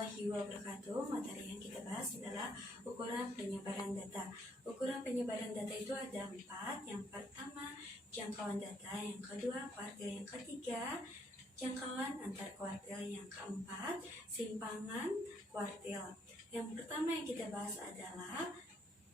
warahmatullahi wabarakatuh. Materi yang kita bahas adalah ukuran penyebaran data. Ukuran penyebaran data itu ada 4. Yang pertama, jangkauan data. Yang kedua, kuartil. Yang ketiga, jangkauan antar kuartil. Yang keempat, simpangan kuartil. Yang pertama yang kita bahas adalah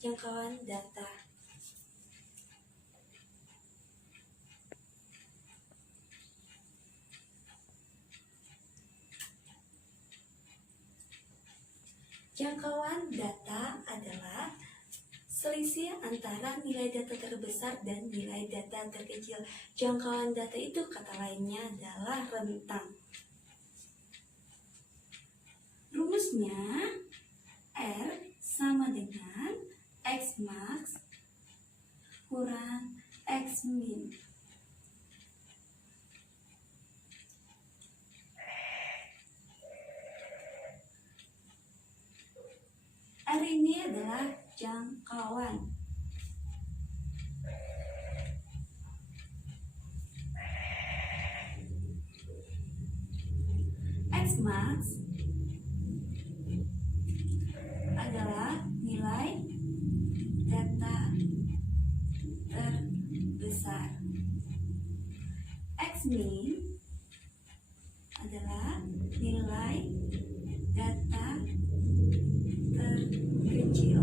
jangkauan data. Jangkauan data adalah selisih antara nilai data terbesar dan nilai data terkecil. Jangkauan data itu kata lainnya adalah rentang. Rumusnya R sama dengan X max kurang X min. R ini adalah jangkauan. X max adalah nilai data terbesar. X min adalah nilai data terkecil.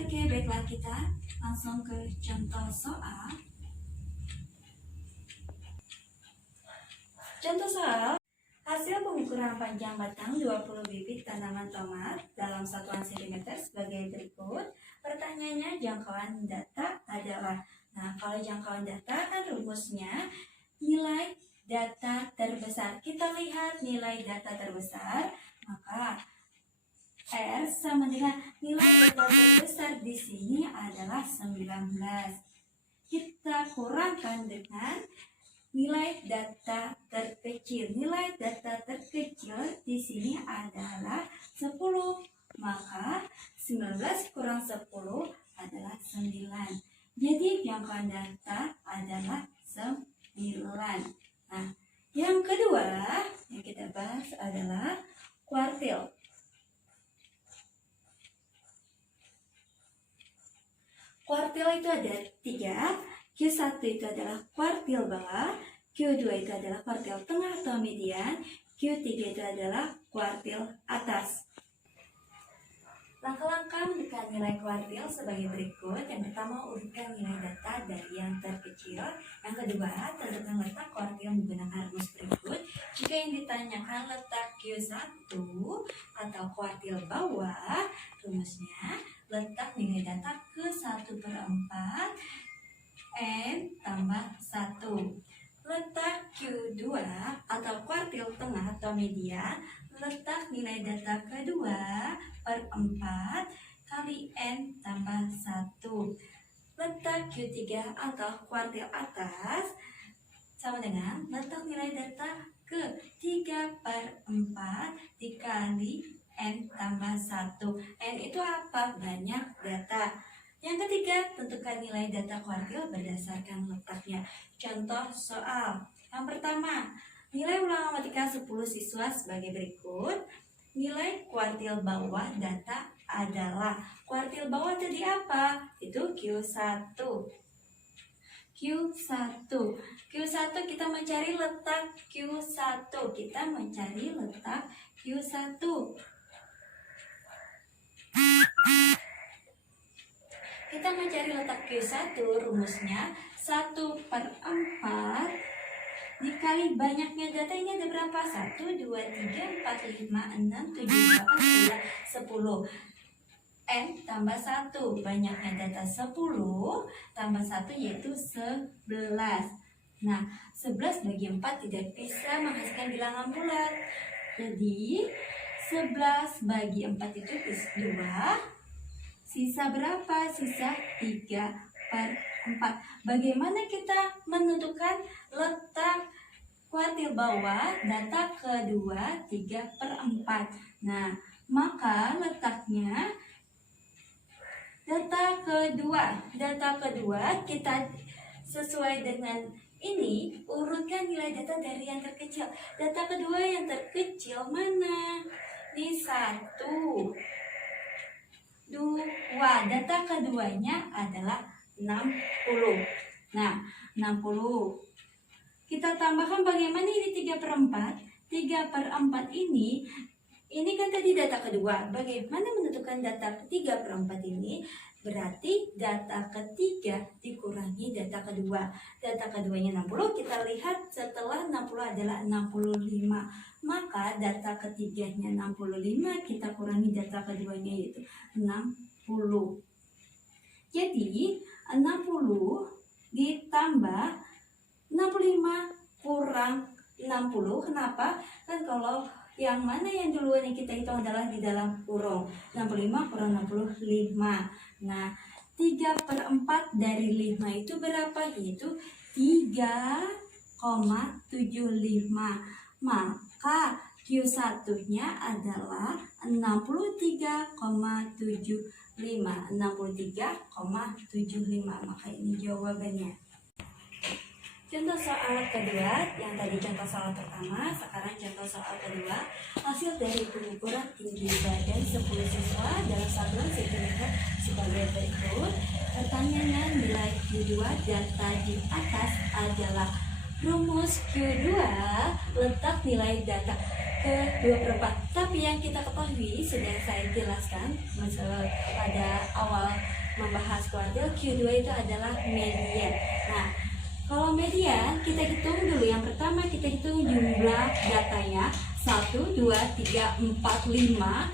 Oke, baiklah, kita langsung ke contoh soal. Contoh soal, hasil pengukuran panjang batang 20 bibit tanaman tomat dalam satuan cm sebagai berikut. Pertanyaannya, jangkauan data adalah. Nah, kalau jangkauan data kan rumusnya nilai data terbesar. Kita lihat nilai data terbesar, maka R sama dengan nilai data terbesar di sini adalah 19. Kita kurangkan dengan nilai data terkecil. Nilai data terkecil di sini adalah 10. Maka 19 kurang 10 adalah 9. Jadi jangkauan data adalah 9. Nah, yang kedua yang kita bahas adalah kuartil. Kuartil itu ada 3. Q1 itu adalah kuartil bawah, Q2 itu adalah kuartil tengah atau median, Q3 itu adalah kuartil atas. Langkah-langkah menentukan nilai kuartil sebagai berikut. Yang pertama, urutkan nilai data dari yang terkecil. Yang kedua, tentukan letak kuartil menggunakan rumus berikut. Jika yang ditanyakan letak Q1 atau kuartil bawah, rumusnya letak nilai data ke 1/4 N tambah 1. Letak Q2 atau kuartil tengah atau median, letak nilai data kedua per 4 kali N tambah 1. Letak Q3 atau kuartil atas sama dengan letak nilai data ke 3/4 dikali N tambah 1. N itu apa? Banyak data. Yang ketiga, tentukan nilai data kuartil berdasarkan letaknya. Contoh soal. Yang pertama, nilai ulangan matematika 10 siswa sebagai berikut. Nilai kuartil bawah data adalah. Kuartil bawah tadi apa? Itu Q1. Q1 kita mencari letak Q1. Kita mencari letak Q1. Kita mencari letak Q1, rumusnya 1/4 dikali banyaknya data. Ini ada berapa? 1, 2, 3, 4, 5, 6, 7, 8, 9, 10. N tambah 1. Banyaknya data 10 tambah 1 yaitu 11. Nah, 11 bagi 4 tidak bisa menghasilkan bilangan bulat. Jadi 11 bagi 4 itu 2. Sisa berapa? Sisa 3/4. Bagaimana kita menentukan letak kuartil bawah data kedua 3/4? Nah, maka letaknya data kedua kita sesuai dengan ini, urutkan nilai data dari yang terkecil. Data kedua yang terkecil terkecil mana? Ini 1, 2. Data keduanya adalah 60. Nah, 60. Kita tambahkan bagaimana ini 3/4? 3/4 ini kan tadi data kedua. Bagaimana menentukan data ketiga per 4 ini? Berarti data ketiga dikurangi data kedua. Data keduanya 60, kita lihat setelah 60 adalah 65. Maka data ketiganya 65, kita kurangi data keduanya yaitu 60. Jadi 60 ditambah 65 kurang 60. Kenapa? Kan kalau yang mana yang duluan yang kita hitung adalah di dalam kurung. 65 kurang 65. Nah, 3/4 dari 5 itu berapa? Yaitu 3,75. Maka Q1-nya adalah 63,75. 63,75. Maka ini jawabannya. Contoh soal kedua, yang tadi contoh soal pertama, sekarang contoh soal kedua. Hasil dari pengukuran tinggi badan 10 siswa dalam satuan sentimeter sebagai berikut. Pertanyaannya, nilai Q2 data di atas adalah. Rumus Q2, letak nilai data ke 2/4. Tapi yang kita ketahui, sudah saya jelaskan pada awal membahas kuartil, Q2 itu adalah median. Nah, kalau median, kita hitung dulu. Yang pertama kita hitung jumlah datanya. 1, 2, 3, 4, 5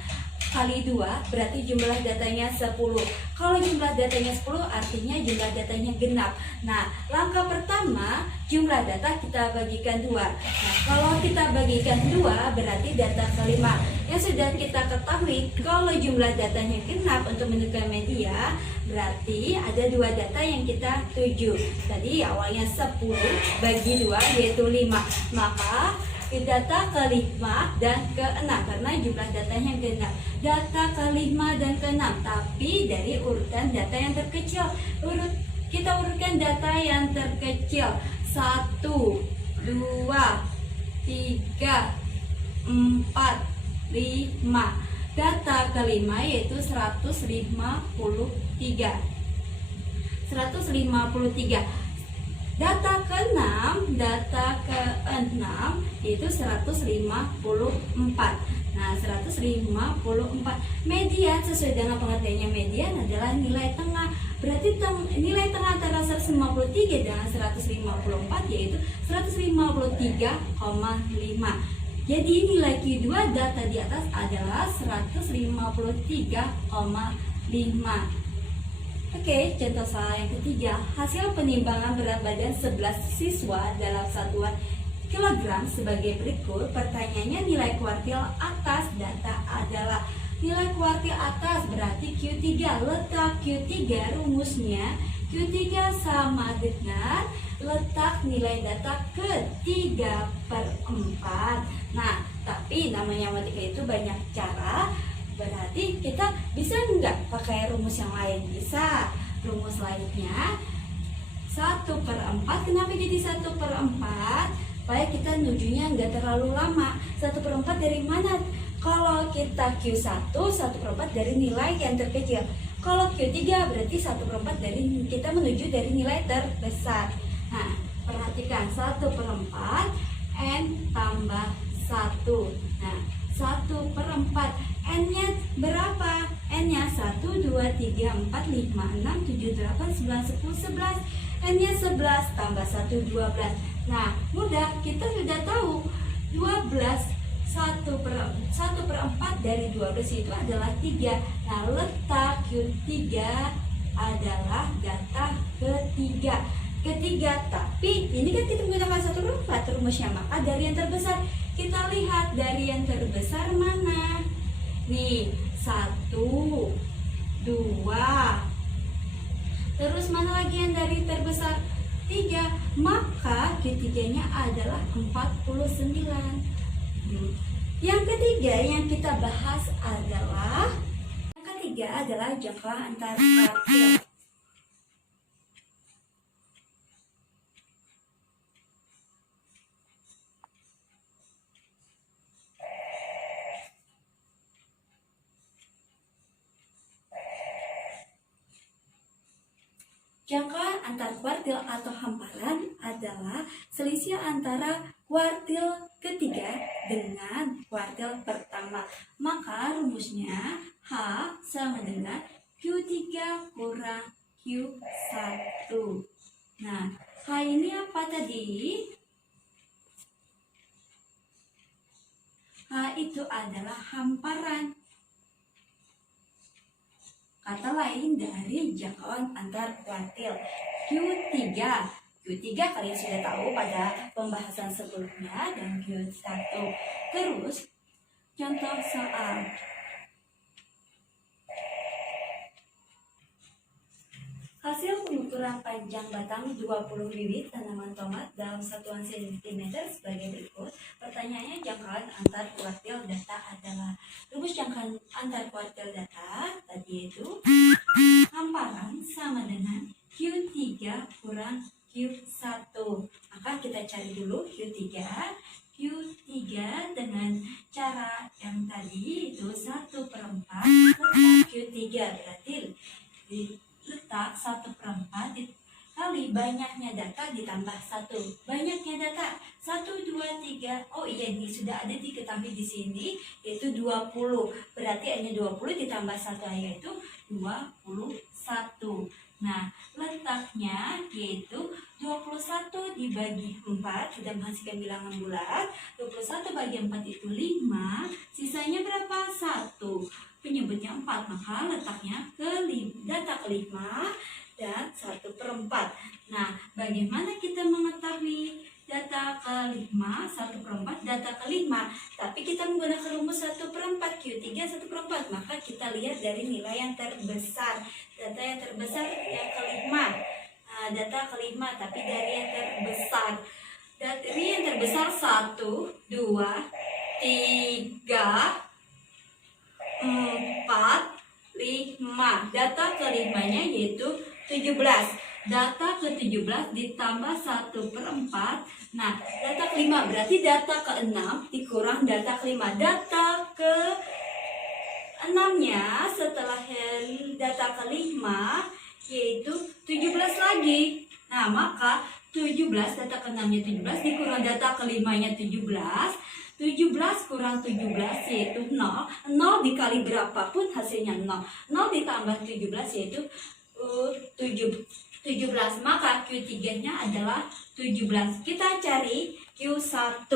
kali 2 berarti jumlah datanya 10. Kalau jumlah datanya 10 artinya jumlah datanya genap. Nah, langkah pertama jumlah data kita bagikan 2. Nah, kalau kita bagikan 2 berarti data kelima. Yang sudah kita ketahui kalau jumlah datanya genap untuk menentukan media, berarti ada 2 data yang kita tuju. Tadi awalnya 10 bagi 2 yaitu 5. Maka data ke-5 dan ke-6 karena jumlah datanya genap. Data ke-5 dan ke-6 tapi dari urutan data yang terkecil. Kita urutkan data yang terkecil. 1, 2, 3, 4, 5. Data ke-5 yaitu 153. 153. Data ke-6 yaitu 154. Nah, 154. Median sesuai dengan pengertiannya median adalah nilai tengah. Berarti nilai tengah antara 153 dengan 154 yaitu 153,5. Jadi nilai Q2 data di atas adalah 153,5. Oke, contoh soal yang ketiga. Hasil penimbangan berat badan 11 siswa dalam satuan kilogram sebagai berikut. Pertanyaannya, nilai kuartil atas data adalah. Nilai kuartil atas berarti Q3. Letak Q3 rumusnya. Q3 sama dengan letak nilai data ke 3/4. Nah, tapi namanya matematika itu banyak cara. Berarti kita bisa nggak pakai rumus yang lain? Bisa. Rumus lainnya 1/4. Kenapa jadi 1/4? Supaya kita nujunya nggak terlalu lama. 1/4 dari mana? Kalau kita Q1, 1/4 dari nilai yang terkecil. Kalau Q3 berarti 1/4 dari kita menuju dari nilai terbesar. Nah, perhatikan 1/4 N tambah 1. Nah, 1/4 N-nya berapa? N-nya 1, 2, 3, 4, 5, 6, 7, 8, 9, 10, 11. N-nya 11 tambah 1, 12. Nah, mudah, kita sudah tahu 12. 1/4 dari 12 itu adalah 3. Nah, letak Q3 adalah data ketiga. Tapi ini kan kita menggunakan 1/4 rumusnya. Maka dari yang terbesar, kita lihat dari yang terbesar mana. Nih, 1, 2. Terus mana lagi yang dari terbesar? 3. Maka Q3-nya adalah 49. Yang ketiga yang kita bahas adalah jangka antar kuartil. Jangkauan antar kuartil atau hamparan adalah selisih antara kuartil ketiga dengan kuartil pertama. Maka rumusnya H sama dengan Q3 kurang Q1. Nah, H ini apa tadi? H itu adalah hamparan. Kata lain dari jangkauan antar kuartil. Q3 kalian sudah tahu pada pembahasan sebelumnya, dan Q1. Terus contoh soal. Hasil pengukuran panjang batang 20 bibit tanaman tomat dalam satuan sentimeter sebagai berikut. Pertanyaannya, jangkauan antar kuartil data adalah. Rumus jangkauan antar kuartil data tadi itu hamparan sama dengan Q3 kurang Q1. Maka kita cari dulu Q3 dengan cara yang tadi itu 1/4 letak Q3, berarti letak 1/4 kali banyaknya data ditambah 1. Banyaknya data 1, 2, 3. Oh iya, ini sudah ada diketahui di sini, yaitu 20. Berarti hanya 20 ditambah 1 yaitu 21. Nah, letaknya yaitu 21 dibagi 4 sudah menghasilkan bilangan bulat. 21 bagi 4 itu 5. Sisanya berapa? 1. Penyebutnya 4, maka letaknya data kelima dan 1/4. Nah, bagaimana kita mengetahui data kelima 1/4 data kelima? Tapi kita menggunakan rumus 1/4, Q3 1/4, maka kita lihat dari nilai yang terbesar. Data yang terbesar yang kelima. Nah, data kelima tapi dari yang terbesar. Dari yang terbesar 1, 2, 3, 4, 5. Data kelimanya yaitu 17. Data ke-17 ditambah 1/4. Nah, data kelima berarti data ke-6 dikurang data kelima. Data ke-6-nya setelah data kelima yaitu 17 lagi. Nah, maka 17, data ke-6-nya 17 dikurang data kelimanya 17. 17 kurang 17 yaitu 0. 0 dikali berapapun hasilnya 0. 0 ditambah 17 yaitu 17. Maka Q3-nya adalah 17. Kita cari Q1.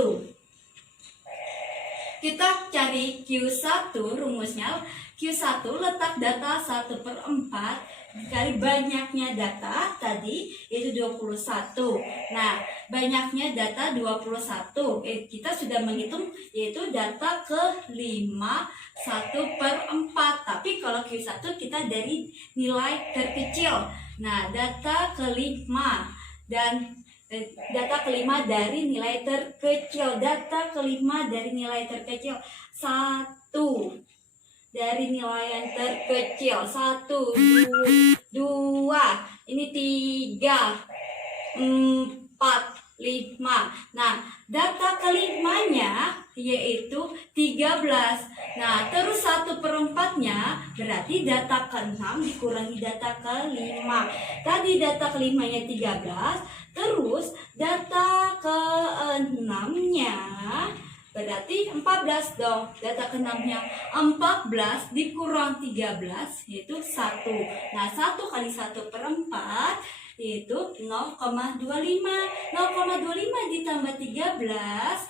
Kita cari Q1, rumusnya Q1 letak data 1/4 dikali banyaknya data tadi yaitu 21. Nah, banyaknya data 21. Kita sudah menghitung yaitu data ke-5 1/4. Tapi kalau Q1 kita dari nilai terkecil. Nah, data kelima dan data kelima dari nilai terkecil. Data kelima dari nilai terkecil 1. Dari nilai yang terkecil 1, 2, ini 3, 4, 5. Nah, data kelimanya yaitu 13. Nah, terus 1/4-nya berarti data ke-6 dikurangi data ke-5. Tadi data kelimanya 13, terus data ke-6-nya berarti 14 dong. Data ke-6-nya 14 dikurang 13 yaitu 1. Nah, 1 kali 1/4 yaitu 0,25. 0,25 ditambah 13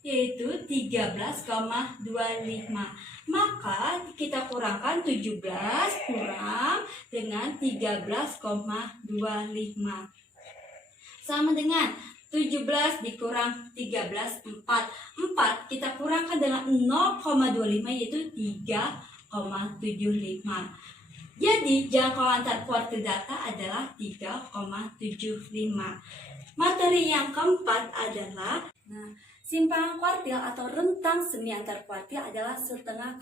yaitu 13,25. Maka kita kurangkan 17 kurang dengan 13,25. Sama dengan 17 dikurang 13, 4. 4 kita kurangkan dengan 0,25 yaitu 3,75. Jadi jangkauan antar kuartil data adalah 3,75. Materi yang keempat adalah simpangan kuartil atau rentang semi antar kuartil adalah setengah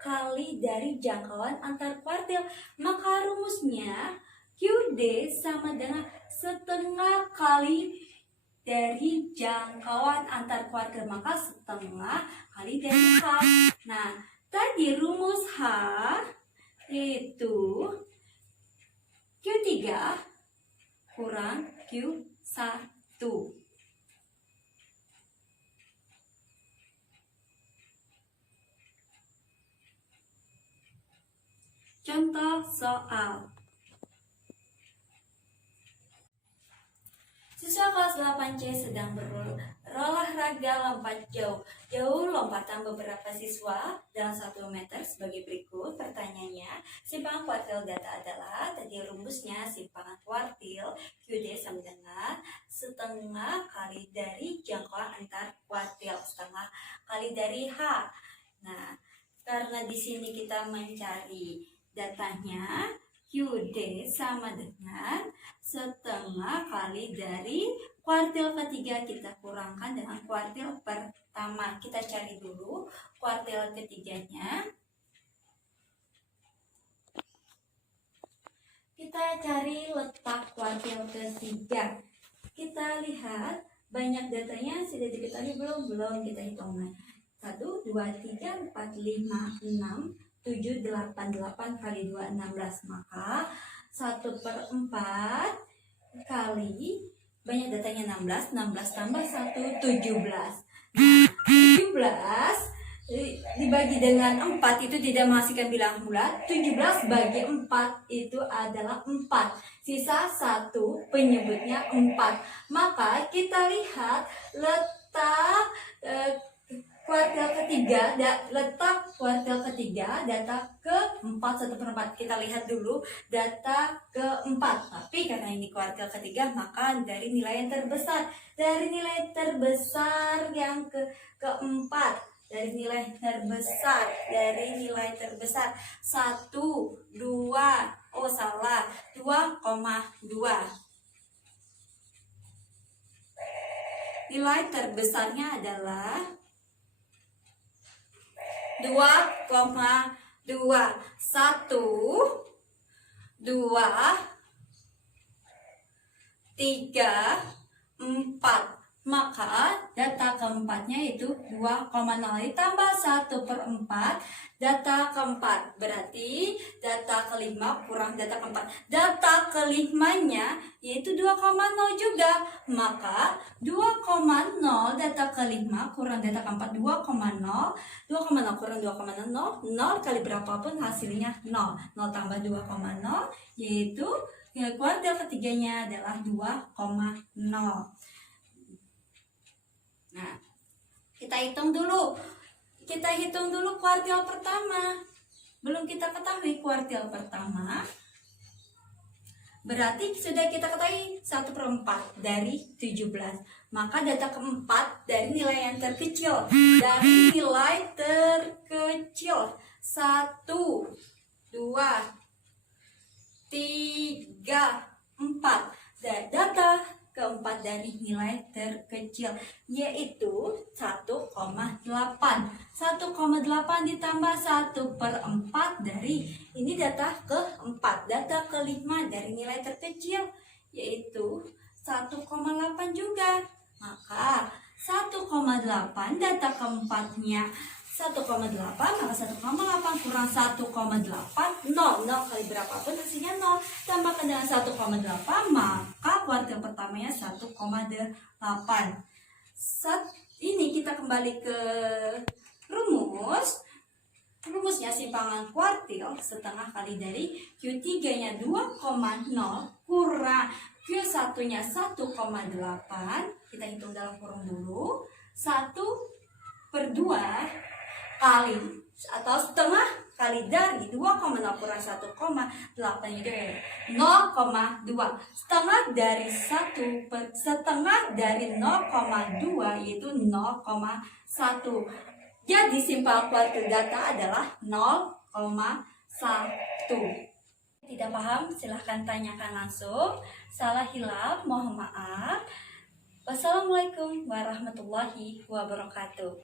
kali dari jangkauan antar kuartil. Maka rumusnya QD sama dengan setengah kali dari jangkauan antar kuartil, maka setengah kali dari H. Nah, tadi rumus H itu Q3 kurang Q1. Contoh soal. Siswa kelas 8C sedang berolahraga lompat jauh. Jauh lompatan beberapa siswa dalam 1 meter sebagai berikut. Pertanyaannya, simpangan kuartil data adalah, tadi rumusnya simpangan kuartil QD sama dengan setengah kali dari jangkauan antar kuartil, setengah kali dari H. Nah, karena di sini kita mencari datanya, QD sama dengan setengah kali dari kuartil ketiga, kita kurangkan dengan kuartil pertama. Kita cari dulu kuartil ketiganya. Kita cari letak kuartil ketiga. Kita lihat banyak datanya sudah diketahui belum? Kita hitung. 1, 2, 3, 4, 5, 6, 7, 8, 8 kali 2, 16. Maka 1/4 kali, banyak datanya 16, 16 tambah 1, 17. Nah, 17 dibagi dengan 4 itu tidak menghasilkan bilangan bulat. 17 bagi 4 itu adalah 4. Sisa 1, penyebutnya 4. Maka kita lihat letak kuartil ketiga, letak kuartil ketiga, data ke-4, 1/4. Kita lihat dulu data ke-4. Tapi karena ini kuartil ketiga, maka dari nilai yang terbesar. Dari nilai terbesar yang keempat. Dari nilai terbesar. 1, 2, 2,2. Nilai terbesarnya adalah 2,2. 1, 2, 3, 4. Maka data keempatnya itu 2,0 ditambah 1/4 data keempat. Berarti data kelima kurang data keempat. Data kelimanya yaitu 2,0 juga. Maka 2,0 data kelima kurang data keempat 2,0. 2,0 kurang 2,0, 0 kali berapapun hasilnya 0. 0 tambah 2,0 yaitu kuartil ketiganya adalah 2,0. Nah, kita hitung dulu kuartil pertama. Belum kita ketahui kuartil pertama. Berarti sudah kita ketahui 1/4 dari 17. Maka data keempat dari nilai yang terkecil. Dari nilai terkecil 1, 2, 3, 4. Dan data keempat dari nilai terkecil yaitu 1,8. 1,8 ditambah 1/4 dari, ini data keempat. Data kelima dari nilai terkecil yaitu 1,8 juga. Maka 1,8 data keempatnya 1,8, maka 1,8 kurang 1,8, 0. 0 kali berapapun hasilnya 0. Tambahkan dengan 1,8, maka kuartil pertamanya 1,8. Ini kita kembali ke rumus. Rumusnya simpangan kuartil setengah kali dari Q3-nya 2,0 kurang Q1-nya 1,8. Kita hitung dalam kurung dulu. 1/2 kali atau setengah kali dari 2,0 kurang 1,8 itu 0,2. Setengah dari 0,2 yaitu 0,1. Jadi simpangan kuartil data adalah 0,1. Tidak paham silahkan tanyakan langsung. Salah hilaf mohon maaf. Wassalamualaikum warahmatullahi wabarakatuh.